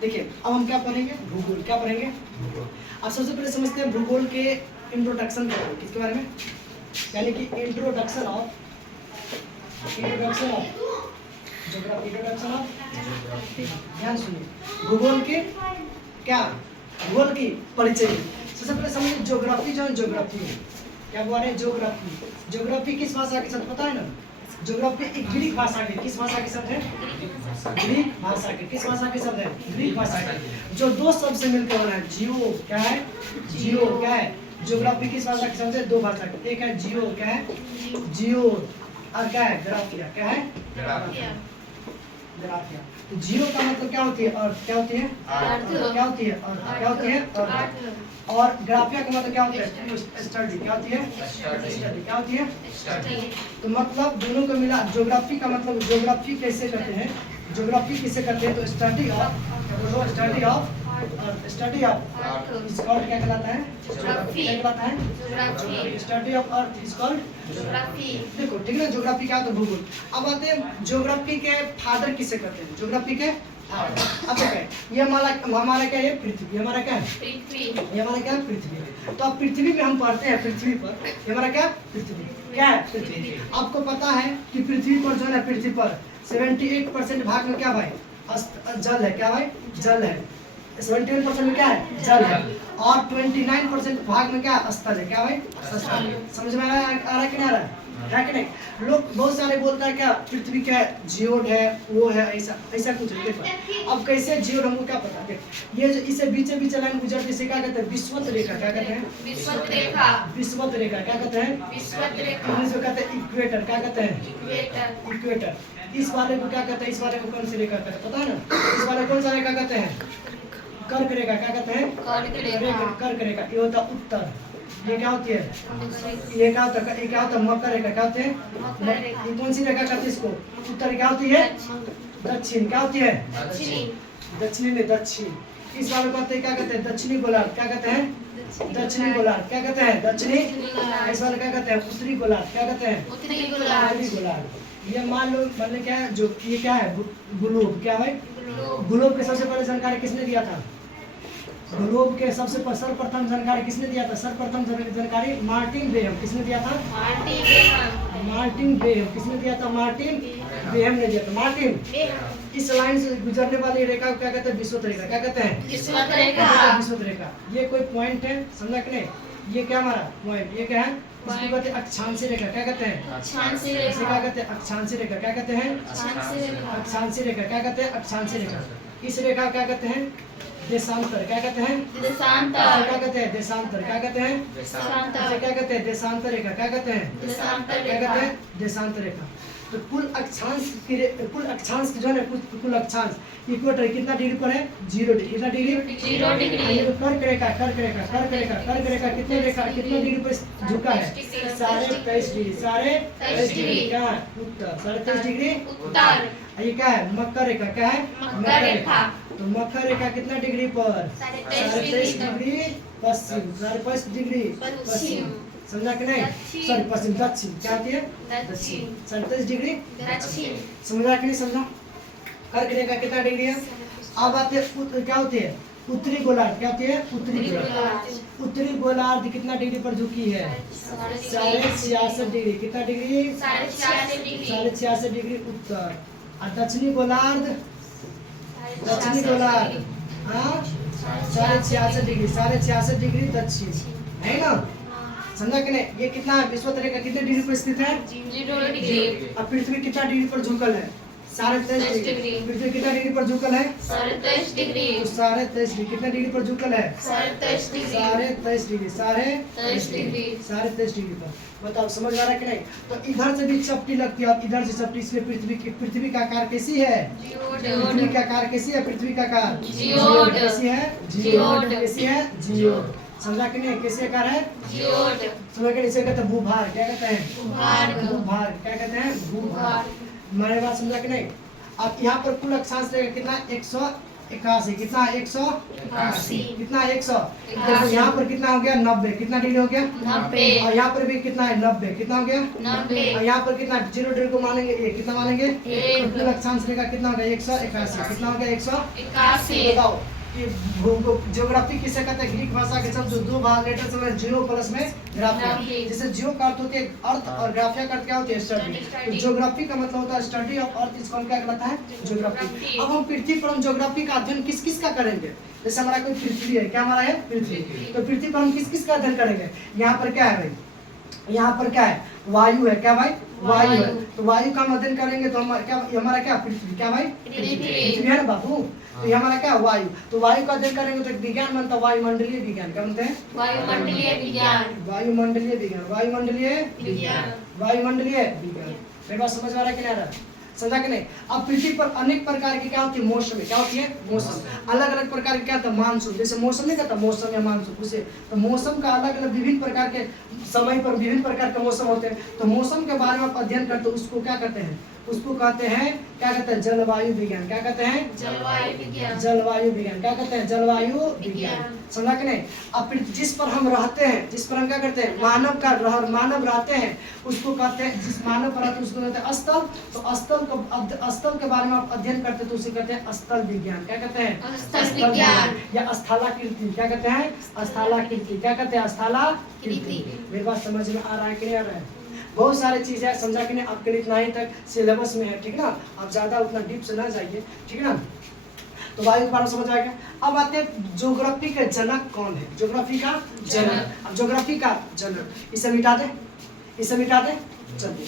देखिए अब हम क्या पढ़ेंगे, भूगोल। क्या पढ़ेंगे? भूगोल। अब सबसे पहले समझते हैं भूगोल के इंट्रोडक्शन के बारे में। किसके बारे में? यानी कि introduction of geography. Introduction of, ध्यान सुनिए, भूगोल के क्या, भूगोल की परिचय। सबसे पहले समझिए ज्योग्राफी जो है, ज्योग्राफी क्या बोल रहे हैं? ज्योग्राफी। ज्योग्राफी किस भाषा के शब्द पता है ना? ज्योग्राफी एक ग्रीक भाषा के, किस भाषा के शब्द है? ग्रीक भाषा के। किस भाषा के शब्द है? ग्रीक भाषा के। जो दो शब्द से मिलकर बना है। जियो क्या है? जियो क्या है? ज्योग्राफी किस भाषा के शब्द है? दो भाषा के। एक है जियो, क्या है? जियो। और क्या है? ग्राफिया। क्या है? ग्राफिया। तो जियो का मतलब क्या होती है? और क्या होती है? क्या होती है? और क्या होती है? और ग्राफिया का मतलब क्या होता है? स्टडी। क्या होती है? स्टडी। क्या होती है? स्टडी। तो मतलब दोनों को मिला ज्योग्राफी का मतलब, ज्योग्राफी कैसे करते हैं? ज्योग्राफी किसे करते हैं? तो study of, study of, study of is called, क्या कहलाता है? ज्योग्राफी। क्या कहलाता है? Geography. Study of earth is called geography. देखो ठीक है ना, ज्योग्राफी क्या होता है? भूगोल। अब आते हैं ज्योग्राफी के फादर किसे करते हैं? ज्योग्राफी के अब देखिए, ये हमारा क्या है? पृथ्वी। हमारा क्या है? पृथ्वी। ये हमारा क्या है? पृथ्वी। तो अब पृथ्वी में हम पढ़ते हैं, पृथ्वी पर ये हमारा क्या? पृथ्वी। क्या है? पृथ्वी। आपको पता है कि पृथ्वी पर जो है ना, पृथ्वी पर 78% भाग में क्या भाई? जल है। क्या भाई? जल है। 71% में क्या है? जल है। और 29% भाग में क्या? स्थल है। क्या भाई? स्थल। समझ में आ रहा है कि नहीं आ रहा है? है कि नहीं? लोग बहुत सारे बोलता है क्या पृथ्वी क्या है? जियोड है, वो है, ऐसा ऐसा कुछ है। देखो अब कैसे जियोड, हमको क्या पता? देख ये जो इसे बीचे बीचे लाइन गुजरती, इसे क्या कहते हैं? विषुवत रेखा। क्या कहते हैं? विषुवत रेखा। विषुवत रेखा। क्या कहते हैं? विषुवत रेखा। इंग्लिश में कहते हैं इक्वेटर। क्या कहते हैं? इक्वेटर। इक्वेटर। इस वाले को क्या कहते हैं? इस वाले को कौन सी रेखा कहते हैं? पता है ना? इस वाले कौन सा रेखा कहते हैं? कर्क रेखा। क्या कहते हैं? कर्क रेखा। ये होता उत्तर। ये क्या होती है? ये क्या होता है? ये क्या होता है? मकर रेखा। क्या होते हैं? ये कौन सी रेखा कहते हैं इसको? उत्तर। क्या होती है? दक्षिण। क्या होती है? दक्षिणी में दक्षिण। इस वाले को क्या कहते हैं? दक्षिणी गोलार्ध। क्या कहते हैं? दक्षिणी गोलार्ध। क्या कहते हैं? दक्षिणी। इस वाले क्या कहते हैं? उत्तरी गोलार्ध। क्या कहते हैं? उत्तरी गोलार्ध। ये मान लो, मान लो क्या है? जो ये क्या है? ग्लोब। क्या है? ग्लोब के सबसे पहले जानकारी किसने दिया था? ग्लोब के सबसे सर्वप्रथम जानकारी किसने दिया था? सर्वप्रथम जानकारी मार्टिन बेहम। किसने दिया था? Martin Behaim. किसने दिया था? मार्टिन बेहम ने दिया था। मार्टिन इस लाइन से गुजरने वाली रेखा को क्या कहते हैं? विषुवत रेखा। क्या कहते हैं? विषुवत रेखा। विषुवत रेखा। ये कोई पॉइंट है, समझा कि नहीं? ये क्या हमारा पॉइंट? ये क्या है? इसको कहते हैं अक्षांशीय रेखा। क्या कहते हैं? अक्षांशीय रेखा। क्या कहते हैं? अक्षांशीय रेखा। क्या कहते हैं? अक्षांशीय रेखा। क्या कहते हैं? अक्षांशीय रेखा। इस रेखा क्या कहते हैं? देशांतर। क्या कहते हैं? देशांतर। क्या कहते हैं? देशांतर। क्या कहते हैं? देशांतर। क्या कहते हैं? देशांतर रेखा। क्या कहते हैं? देशांतर। क्या कहते हैं? देशांतर रेखा। तो कुल अक्षांश की जो है ना, कुल अक्षांश इक्वेटर कितना डिग्री पर है? 0 डिग्री। कितना डिग्री? 0 डिग्री। कर्क रेखा। कर्क रेखा। कर्क रेखा। कर्क रेखा कितने डिग्री पर झुका है? 23.5 डिग्री। 23.5 डिग्री। क्या है? उत्तर। 23.5 डिग्री उत्तर। ये क्या है? मकर रेखा। क्या है? मकर रेखा। तो मकर रेखा कितना डिग्री पर? 23.5 डिग्री पश्चिम। 23.5 डिग्री पश्चिम। समझा कि नहीं? सॉरी पश्चिम, दक्षिण। क्या होती है? दक्षिण। 37 डिग्री दक्षिण। समझा कि नहीं समझा? कर्क रेखा कितना डिग्री है? अब आते हैं क्या होती है? उत्तरी गोलार्ध। क्या होती है? उत्तरी गोलार्ध। उत्तरी गोलार्ध कितना डिग्री पर झुकी है? 66.5 डिग्री। कितना डिग्री? 66.5 डिग्री उत्तर। और दक्षिणी गोलार्ध, दक्षिणी गोलार्ध हाँ 66.5 डिग्री। 66.5 डिग्री दक्षिण है ना? समझा कि नहीं? ये कितना है? विषुवत रेखा कितने डिग्री पर स्थित है? 0 डिग्री। अब पृथ्वी कितना डिग्री पर झुकल है? 23.5 डिग्री। पृथ्वी कितना डिग्री पर झुकल है? 23.5 डिग्री। तो 23.5 डिग्री कितना डिग्री पर झुकल है? 23.5 डिग्री। 23.5 डिग्री। 23.5 डिग्री। 23.5 डिग्री पर। बताओ समझ आ रहा है कि नहीं? तो इधर से भी चपटी लगती है और इधर से चपटी, इसलिए पृथ्वी का आकार कैसी है? पृथ्वी का आकार कैसी है? पृथ्वी का आकार जियोड। कैसी है? जियोड। कैसी है? जियोड। समझा कि नहीं? कैसे आकार है? जियोड। समझ के इसे कहते हैं भूभाग। क्या कहते हैं? भूभाग। भूभाग। क्या कहते हैं? भूभाग। हमारे बात समझा कि नहीं? अब यहाँ पर कुल अक्षांश रेखा कितना? 81 कितना 180 कितना 100 81 यहाँ पर कितना हो गया 90 कितना डिग्री हो गया 90 और यहाँ पर भी कितना है 90 कितना हो गया 90 और यहाँ पर कितना 0 डिग्री को मानेंगे एक कितना मानेंगे एक। तो कुल अक्षांश रेखा कितना हो गया 181 कितना हो गया 81 बताओ कि ज्योग्राफी किसे कहते हैं ग्रीक भाषा के शब्द जो दो भाग लेटर से जियो प्लस में ग्राफी ग्राफी। जैसे जियो का अर्थ होते हैं अर्थ और ग्राफिया का अर्थ क्या होती है स्टडी तो ज्योग्राफी का मतलब होता है स्टडी ऑफ अर्थ इसको हम क्या कहलाता है ज्योग्राफी ज्योग्राफी। अब हम पृथ्वी पर हम ज्योग्राफी का अध्ययन किस किस का करेंगे जैसे हमारा कोई पृथ्वी है क्या हमारा है पृथ्वी तो पृथ्वी पर हम किस किस का अध्ययन करेंगे यहाँ पर क्या है भाई यहाँ पर क्या है वायु है क्या भाई वायु है तो वायु का हम अध्ययन करेंगे तो हम क्या हमारा क्या पृथ्वी क्या भाई पृथ्वी है ना बाबू तो ये हमारा क्या वायु तो वायु का अध्ययन करेंगे तो एक विज्ञान बनता है वायुमंडलीय विज्ञान क्या बनते हैं वायुमंडलीय विज्ञान वायुमंडलीय विज्ञान वायुमंडलीय विज्ञान वायुमंडलीय विज्ञान मेरी बात समझ में आ रहा है कि नहीं आ रहा है समझा कि नहीं अब पृथ्वी पर अनेक प्रकार की क्या होती है मौसम क्या होती है मौसम अलग अलग प्रकार के क्या होता है मानसून जैसे मौसम नहीं कहता मौसम या मानसून उसे तो मौसम का अलग अलग विभिन्न प्रकार के समय पर विभिन्न प्रकार के मौसम होते हैं तो मौसम के बारे में आप अध्ययन करते हो उसको क्या कहते हैं उसको कहते हैं क्या कहते हैं जलवायु विज्ञान क्या कहते हैं जलवायु विज्ञान जलवायु विज्ञान क्या कहते हैं जलवायु विज्ञान समझा कि नहीं अब फिर जिस पर हम रहते हैं जिस पर हम क्या करते हैं मानव का मानव रहते हैं उसको कहते हैं जिस मानव पर रहते हैं उसको कहते हैं स्थल तो स्थल के बारे में आप अध्ययन करते हैं तो उसे कहते हैं स्थल विज्ञान क्या कहते हैं स्थल विज्ञान या स्थलाकृति क्या कहते हैं स्थलाकृति क्या कहते हैं स्थलाकृति मेरी बात समझ में आ रहा है कि नहीं आ रहा है बहुत सारे चीजें है समझा कि नहीं आपके लिए इतना ही तक सिलेबस में है ठीक ना आप ज्यादा उतना डीप से ना जाइए ठीक ना तो वायु के बारे में समझ आएगा अब आते हैं ज्योग्राफी के जनक कौन है ज्योग्राफी का जनक अब ज्योग्राफी का जनक इसे मिटा दे चलिए